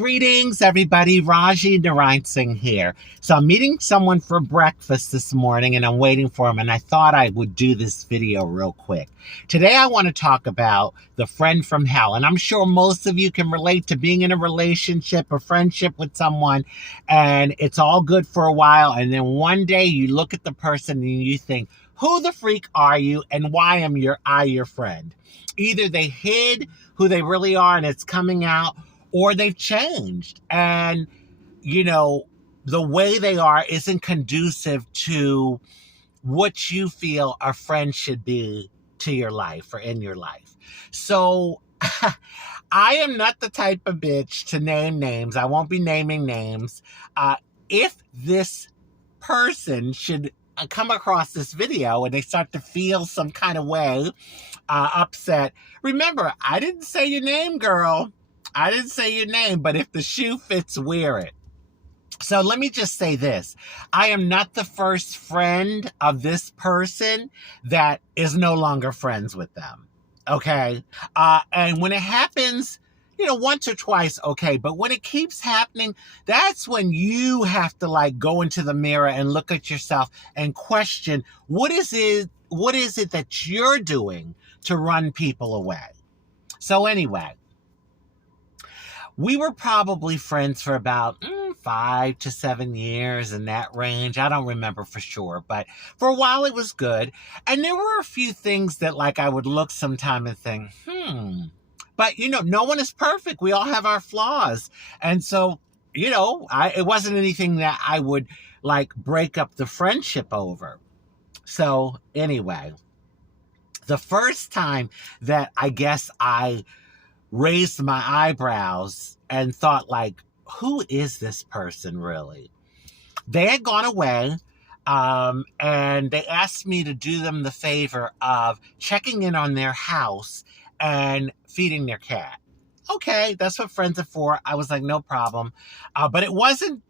Greetings, everybody. Rajee Narinesingh here. So I'm meeting someone for breakfast this morning and I'm waiting for him, and I thought I would do this video real quick. Today I want to talk about the friend from hell, and I'm sure most of you can relate to being in a relationship or friendship with someone and it's all good for a while, and then one day you look at the person and you think, who the freak are you and why am I your friend? Either they hid who they really are and it's coming out, or they've changed. And, the way they are isn't conducive to what you feel a friend should be to your life or in your life. So I am not the type of bitch to name names. I won't be naming names. If this person should come across this video and they start to feel some kind of way, upset, remember, I didn't say your name, girl. I didn't say your name, but if the shoe fits, wear it. So let me just say this. I am not the first friend of this person that is no longer friends with them. Okay? And when it happens, once or twice, okay. But when it keeps happening, that's when you have to go into the mirror and look at yourself and question, what is it that you're doing to run people away? So anyway, we were probably friends for about 5 to 7 years, in that range. I don't remember for sure, but for a while it was good. And there were a few things that I would look sometime and think, But, no one is perfect. We all have our flaws. And so, it wasn't anything that I would break up the friendship over. So anyway, the first time that I guess I raised my eyebrows and thought who is this person really? They had gone away, and they asked me to do them the favor of checking in on their house and feeding their cat. Okay, that's what friends are for. I was like, no problem. But it wasn't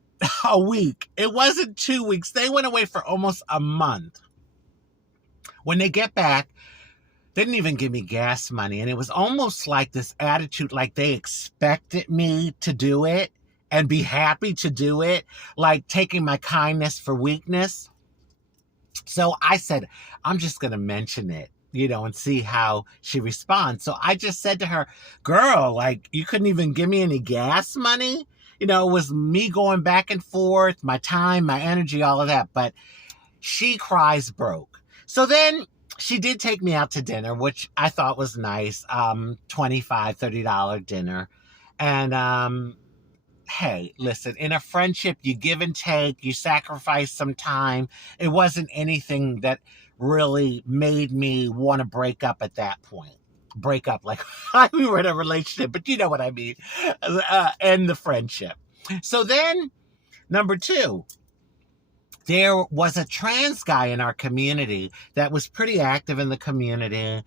a week. It wasn't 2 weeks. They went away for almost a month. When they get back, they didn't even give me gas money. And it was almost like this attitude, like they expected me to do it and be happy to do it, like taking my kindness for weakness. So I said, I'm just going to mention it, and see how she responds. So I just said to her, girl, you couldn't even give me any gas money? It was me going back and forth, my time, my energy, all of that. But she cries broke. So then she did take me out to dinner, which I thought was nice. $25, $30 dinner. And, hey, listen, in a friendship, you give and take, you sacrifice some time. It wasn't anything that really made me want to break up at that point. Break up, we were in a relationship, but you know what I mean. End the friendship. So then, number 2. There was a trans guy in our community that was pretty active in the community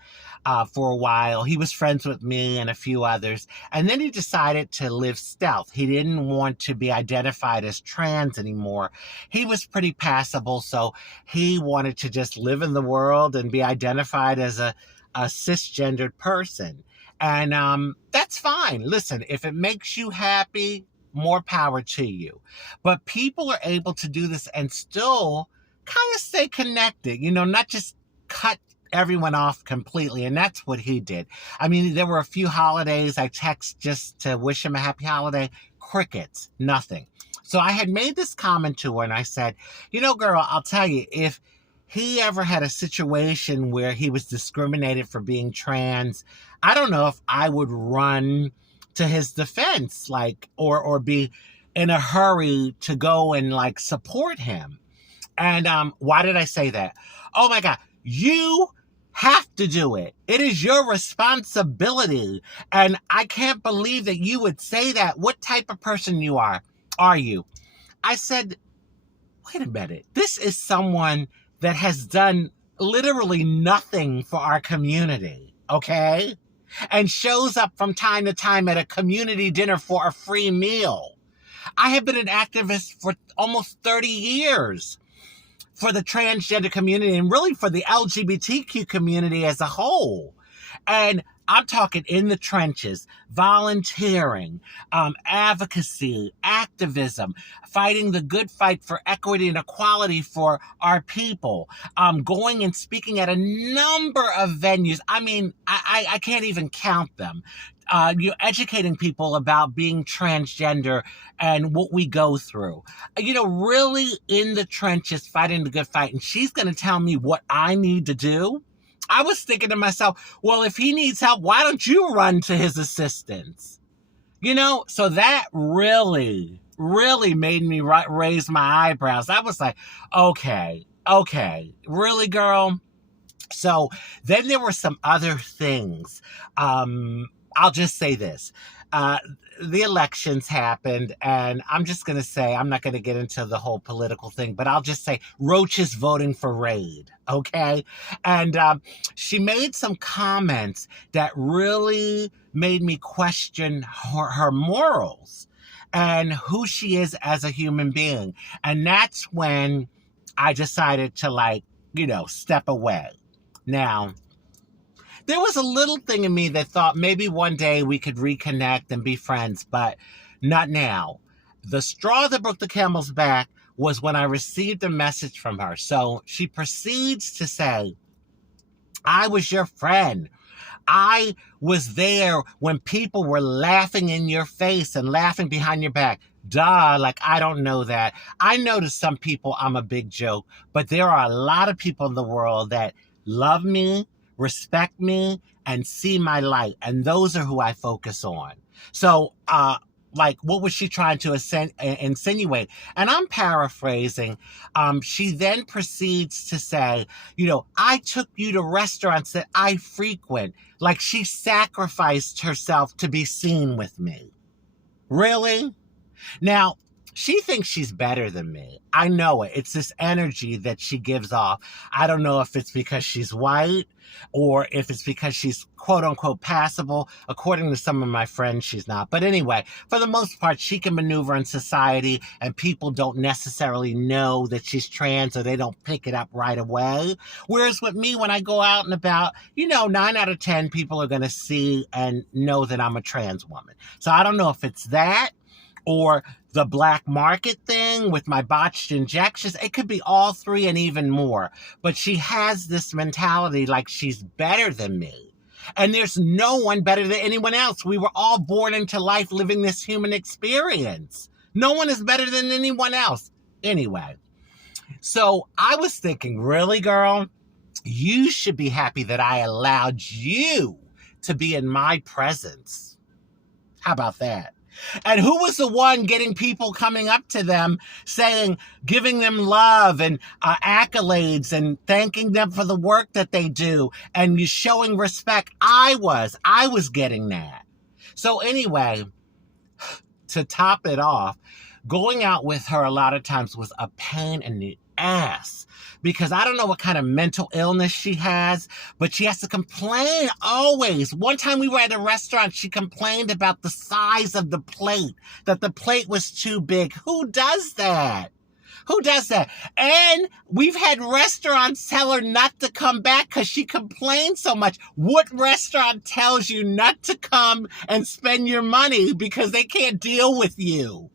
for a while. He was friends with me and a few others. And then he decided to live stealth. He didn't want to be identified as trans anymore. He was pretty passable, so he wanted to just live in the world and be identified as a cisgendered person. And that's fine. Listen, if it makes you happy, more power to you. But people are able to do this and still kind of stay connected, not just cut everyone off completely. And that's what he did. I mean, there were a few holidays I text just to wish him a happy holiday. Crickets, nothing. So I had made this comment to her and I said, girl, I'll tell you, if he ever had a situation where he was discriminated for being trans, I don't know if I would run to his defense, or be in a hurry to go and support him. And why did I say that? Oh my God, you have to do it. It is your responsibility. And I can't believe that you would say that. What type of person are you? I said, wait a minute. This is someone that has done literally nothing for our community. Okay? And shows up from time to time at a community dinner for a free meal. I have been an activist for almost 30 years for the transgender community and really for the LGBTQ community as a whole. And I'm talking in the trenches, volunteering, advocacy, activism, fighting the good fight for equity and equality for our people, going and speaking at a number of venues. I mean, I can't even count them. You're educating people about being transgender and what we go through. Really in the trenches, fighting the good fight. And she's going to tell me what I need to do. I was thinking to myself, well, if he needs help, why don't you run to his assistance? So that really, really made me raise my eyebrows. I was like, okay, really, girl? So then there were some other things. I'll just say this. The elections happened, and I'm just going to say, I'm not going to get into the whole political thing, but I'll just say Roach is voting for Raid, okay? And she made some comments that really made me question her morals and who she is as a human being. And that's when I decided to, step away. Now, there was a little thing in me that thought maybe one day we could reconnect and be friends, but not now. The straw that broke the camel's back was when I received a message from her. So she proceeds to say, I was your friend. I was there when people were laughing in your face and laughing behind your back. Duh, I don't know that. I know to some people I'm a big joke, but there are a lot of people in the world that love me, respect me, and see my light. And those are who I focus on. So, what was she trying to insinuate? And I'm paraphrasing. She then proceeds to say, I took you to restaurants that I frequent. Like she sacrificed herself to be seen with me. Really? Now, she thinks she's better than me. I know it. It's this energy that she gives off. I don't know if it's because she's white or if it's because she's quote unquote passable. According to some of my friends, she's not. But anyway, for the most part, she can maneuver in society and people don't necessarily know that she's trans or they don't pick it up right away. Whereas with me, when I go out and about, 9 out of 10 people are going to see and know that I'm a trans woman. So I don't know if it's that or the black market thing with my botched injections. It could be all three and even more. But she has this mentality like she's better than me. And there's no one better than anyone else. We were all born into life living this human experience. No one is better than anyone else. Anyway, so I was thinking, really, girl? You should be happy that I allowed you to be in my presence. How about that? And who was the one getting people coming up to them saying, giving them love and accolades and thanking them for the work that they do and you showing respect? I was getting that. So anyway, to top it off, going out with her a lot of times was a pain in the ass because I don't know what kind of mental illness she has, but she has to complain always. One time we were at a restaurant, she complained about the size of the plate, that the plate was too big. Who does that? Who does that? And we've had restaurants tell her not to come back because she complains so much. What restaurant tells you not to come and spend your money because they can't deal with you?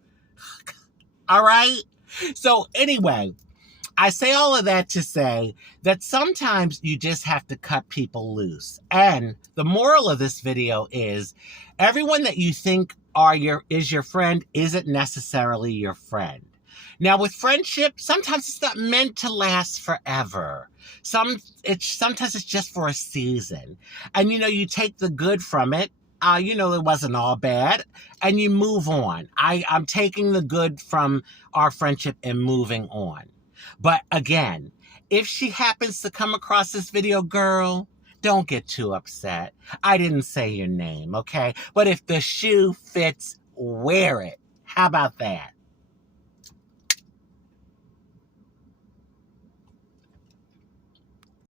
All right? So anyway, I say all of that to say that sometimes you just have to cut people loose. And the moral of this video is everyone that you think is your friend isn't necessarily your friend. Now, with friendship, sometimes it's not meant to last forever. Sometimes it's just for a season. And, you take the good from it. It wasn't all bad. And you move on. I'm taking the good from our friendship and moving on. But again, if she happens to come across this video, girl, don't get too upset. I didn't say your name, okay? But if the shoe fits, wear it. How about that?